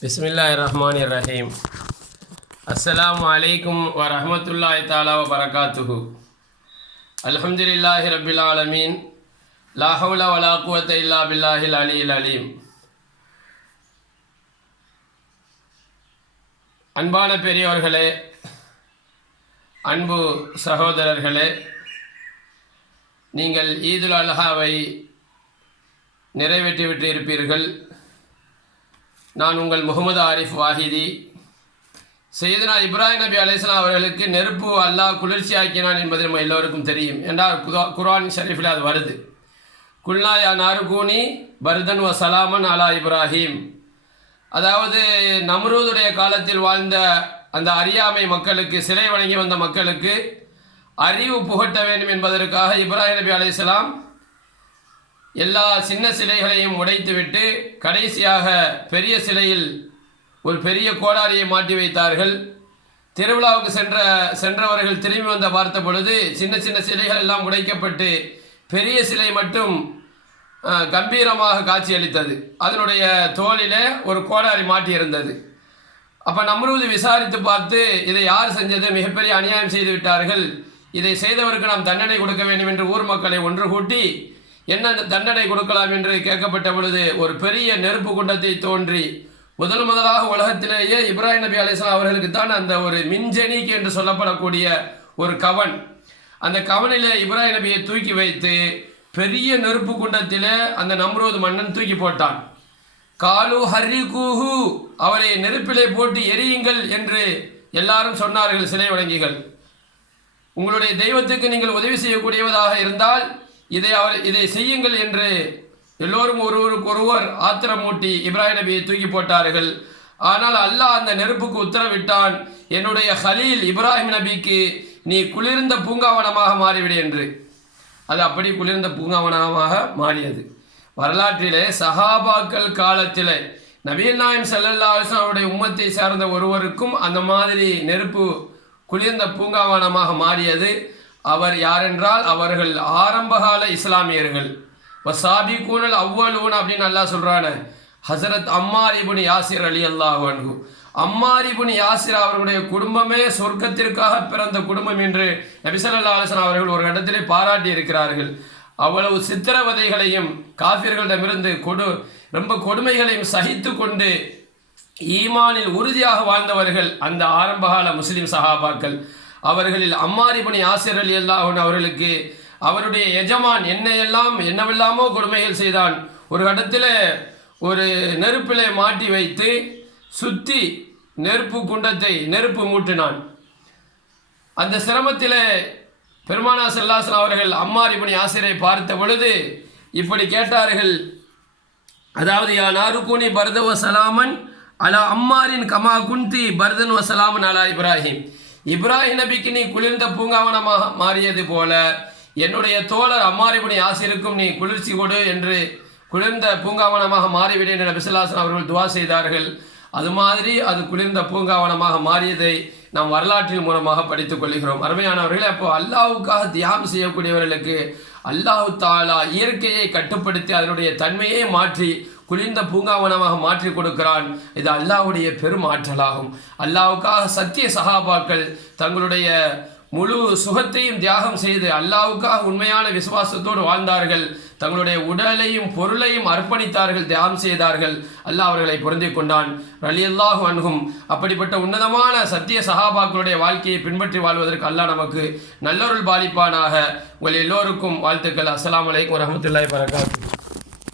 பிஸ்மில்லாஹிர்ரஹ்மானிர்ரஹீம். அஸ்ஸலாமு அலைக்கும் வரஹ்மத்துல்லாஹி தஆலா வபரகாத்துஹு. அல்ஹம்துலில்லாஹி ரப்பில் ஆலமீன். லா ஹவ்ல வலா குவத்த இல்லா பில்லாஹில் அலியில் அலீம். அன்பான பெரியவர்களே, அன்பு சகோதரர்களே, நீங்கள் ஈதுல் அல்ஹாவை நிறைவேற்றிவிட்டு இருப்பீர்கள். நான் உங்கள் முகமது ஆரிஃப் வாஹிதி. சையதுனா இப்ராஹிம் நபி அலைஹிஸ்ஸலாம் அவர்களுக்கு நெருப்பு அல்லாஹ் குளிர்ச்சியாக்கினான் என்பது நம்ம எல்லோருக்கும் தெரியும். என்றால் குர்ஆன் ஷரீஃபில் அது வருது. குல்னா யா நாருகூனி பர்தன் வ சலாமன் அலா இப்ராஹிம். அதாவது நம்ரூதுடைய காலத்தில் வாழ்ந்த அந்த அறியாமை மக்களுக்கு, சிலை வணங்கி வந்த மக்களுக்கு அறிவு புகட்ட வேண்டும் என்பதற்காக இப்ராஹிம் நபி அலைஹிஸ்ஸலாம் எல்லா சின்ன சிலைகளையும் உடைத்துவிட்டு கடைசியாக பெரிய சிலையில் ஒரு பெரிய கோடாரியை மாட்டி வைத்தார்கள். திருவிழாவுக்கு சென்றவர்கள் திரும்பி வந்த பார்த்த பொழுது சின்ன சின்ன சிலைகள் எல்லாம் உடைக்கப்பட்டு பெரிய சிலை மட்டும் கம்பீரமாக காட்சியளித்தது. அதனுடைய தோளில் ஒரு கோடாரி மாட்டியிருந்தது. அப்போ நம்ரூது விசாரித்து பார்த்து, இதை யார் செஞ்சது? மிகப்பெரிய அநியாயம் செய்து விட்டார்கள், இதை செய்தவருக்கு நாம் தண்டனை கொடுக்க வேண்டும் என்று ஊர் மக்களை ஒன்று கூட்டி என்ன தண்டனை கொடுக்கலாம் என்று கேட்கப்பட்ட பொழுது ஒரு பெரிய நெருப்பு குண்டத்தை தோன்றி முதலாக உலகத்திலேயே இப்ராஹிம் நபி அலைஹிஸ்ஸலாம் அவர்களுக்கு தான் அந்த ஒரு மின்ஜெனிக் என்று சொல்லப்படக்கூடிய ஒரு கவன், அந்த கவனில் இப்ராஹிம் நபியை தூக்கி வைத்து பெரிய நெருப்பு குண்டத்தில் அந்த நம்ரூத் மன்னன் தூக்கி போட்டான். காலு ஹர்ரிகூஹு, அவரை நெருப்பிலே போட்டு எரியுங்கள் என்று எல்லாரும் சொன்னார்கள். சிலை வணங்கிகள், உங்களுடைய தெய்வத்துக்கு நீங்கள் உதவி செய்யக்கூடியவதாக இருந்தால் இதை செய்யுங்கள் என்று எல்லோரும் ஒருவருக்கொருவர் ஆத்திரமூட்டி இப்ராஹிம் நபியை தூக்கி போட்டார்கள். ஆனால் அல்லாஹ் அந்த நெருப்புக்கு உத்தரவிட்டான், என்னுடைய ஹலீல் இப்ராஹிம் நபிக்கு நீ குளிர்ந்த பூங்காவனமாக மாறிவிடு என்று. அது அப்படி குளிர்ந்த பூங்காவனமாக மாறியது. வரலாற்றிலே சஹாபாக்கள் காலத்திலே நபிகள் நாயகம் ஸல்லல்லாஹு அலைஹி வஸல்லம் அவருடைய உம்மத்தை சார்ந்த ஒருவருக்கும் அந்த மாதிரி நெருப்பு குளிர்ந்த பூங்காவனமாக மாறியது. அவர் யாரென்றால் அவர்கள் ஆரம்பகால இஸ்லாமியர்கள். வசாபிகூனல் அவ்வலூன் அப்படின்னு அல்லாஹ் சொல்கிறான ஹசரத் அம்மார் இப்னு யாசிர் ரலியல்லாஹு அன்ஹு. அம்மார் இப்னு யாசிர் அவர்களுடைய குடும்பமே சொர்க்கத்திற்காக பிறந்த குடும்பம் என்று நபி ஸல்லல்லாஹு அலைஹி வஸல்லம் அவர்கள் ஒரு இடத்திலே பாராட்டி இருக்கிறார்கள். அவ்வளவு சித்திரவதைகளையும் காஃபிர்களிடமிருந்து ரொம்ப கொடுமைகளையும் சகித்து கொண்டு ஈமானில் உறுதியாக வாழ்ந்தவர்கள் அந்த ஆரம்பகால முஸ்லிம் சஹாபாக்கள். அவர்களில் அம்மார் இப்னு யாசிர் ரலியல்லாஹு அன்ஹு அவர்களுக்கு அவருடைய எஜமான் என்னவெல்லாமோ கொடுமைகள் செய்தான். ஒரு இடத்துல ஒரு நெருப்பிலே மாட்டி வைத்து சுத்தி நெருப்பு மூட்டினான். அந்த சிரமத்தில் பெருமானார் ஸல்லல்லாஹு அலைஹி வஸல்லம் அவர்கள் அம்மார் இப்னு யாசிரை பார்த்த பொழுது இப்படி கேட்டார்கள், அதாவது யா நாருகூனி பர்த வ சலாமன் அலா அம்மாரின் கமா குந்தி பர்தன் வ சலாமன் அலா இப்ராஹிம். இப்ராஹிம் நபிக்கு நீ குளிர்ந்த பூங்காவனமாக மாறியது போல என்னுடைய தோழர் அம்மார் இப்னு யாசிருக்கும் நீ குளிர்ச்சி கொடு என்று குளிர்ந்த பூங்காவனமாக மாறிவிடு என்று நபி ஸல்லல்லாஹு அலைஹி வஸல்லம் அவர்கள் துஆ செய்தார்கள். அது மாதிரி அது குளிர்ந்த பூங்காவனமாக மாறியதை நாம் வரலாற்றின் மூலமாக படித்துக் கொள்கிறோம். அருமையானவர்களே, அப்போ அல்லாஹ்வுக்காக தியாகம் செய்யக்கூடியவர்களுக்கு அல்லாஹ் தஆலா இயற்கையை கட்டுப்படுத்தி அதனுடைய தன்மையை மாற்றி குளிர்ந்த பூங்காவனமாக மாற்றி கொடுக்கிறான். இது அல்லாஹ்வுடைய பெரும் ஆற்றலாகும். அல்லாஹ்வுக்காக சத்திய சஹாபாக்கள் தங்களுடைய முழு சுகத்தையும் தியாகம் செய்து அல்லாஹ்வுக்காக உண்மையான விசுவாசத்தோடு வாழ்ந்தார்கள். தங்களுடைய உடலையும் பொருளையும் அர்ப்பணித்தார்கள், தியாகம் செய்தார்கள். அல்லாஹ் அவர்களை பொருந்திக் கொண்டான். ரலியல்லாஹு அன்ஹும். அப்படிப்பட்ட உன்னதமான சத்திய சஹாபாக்களுடைய வாழ்க்கையை பின்பற்றி வாழ்வதற்கு அல்லாஹ் நமக்கு நல்லொருள் பாலிப்பானாக. உங்கள் எல்லோருக்கும் வாழ்த்துக்கள். அஸ்ஸலாமு அலைக்கும் வரஹ்மத்துல்லாஹி வபரகாத்துஹு.